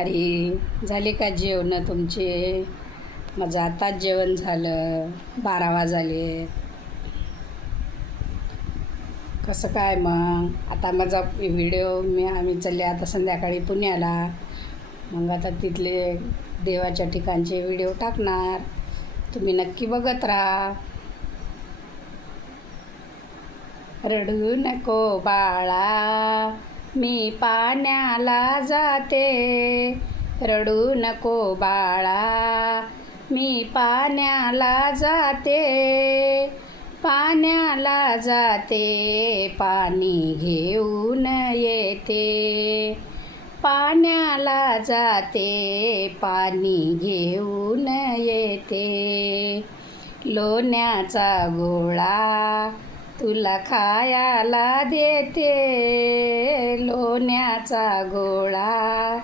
अरे झाले का जेवण तुमचे? माझं आताच जेवण झालं, 12 वाजले. कसं काय मग? आता माझा व्हिडिओ आम्ही चालले आता संध्याकाळी पुण्याला. मग आता तिथले देवाच्या ठिकाणचे व्हिडिओ टाकणार, तुम्ही नक्की बघत राहा. रडू नको बाळा, मी पाण्याला जाते. रडू नको बाळा, मी पाण्याला जाते. पाण्याला जाते, पाणी घेऊन येते. पाण्याला जाते, पाणी घेऊन येते. लोण्याचा गोळा तुला खायला देते. लोण्याचा गोळा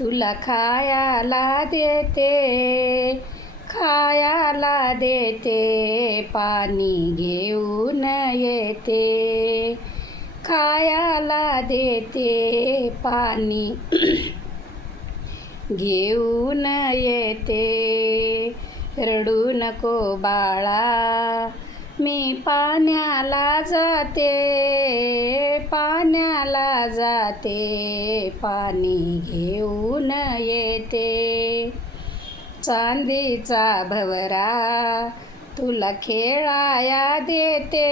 तुला खायला देते. खायला देते, पाणी घेऊन येते. खायला देते, पाणी घेऊन येते. रडू नको बाळा, मी पाण्याला जाते. पाण्याला जाते, पाणी घेऊन येते. चांदीचा भवरा तुला खेळाया देते.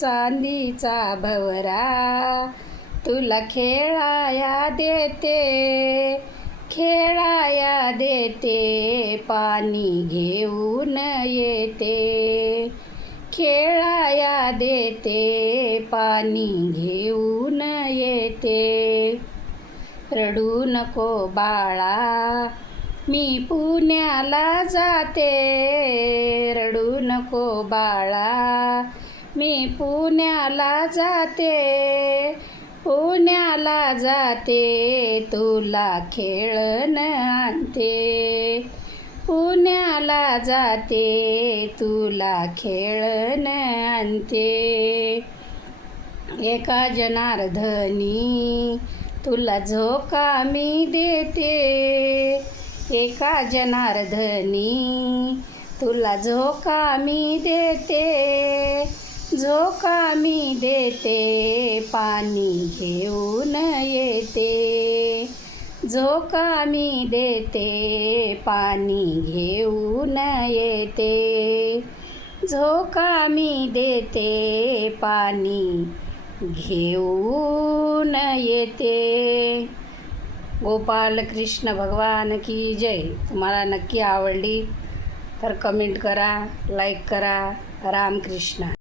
चांदीचा भवरा तुला खेळाया देते. खेळाया देते, पाणी घेऊन येते. खेळाया देते, पाणी घेऊन येते. रडू नको बाळा, मी पुण्याला जाते. रडू नको बाळा, मी पुण्याला जाते. पुण्याला जाते, तुला खेळणं आणते. पुण्याला जाते, तुला खेळणं आणते. एका जनार्दनी तुला झोका मी देते. एका जनार्दनी तुला झोका मी देते. झोका मी देते, पाणी घेऊन येते. झोका मी देते, पाणी घेऊन येते. झोका मी देते, पाणी घेऊन येते. गोपाल कृष्ण भगवान की जय. तुम्हाला नक्की आवडली तर कमेंट करा, लाईक करा. रामकृष्ण.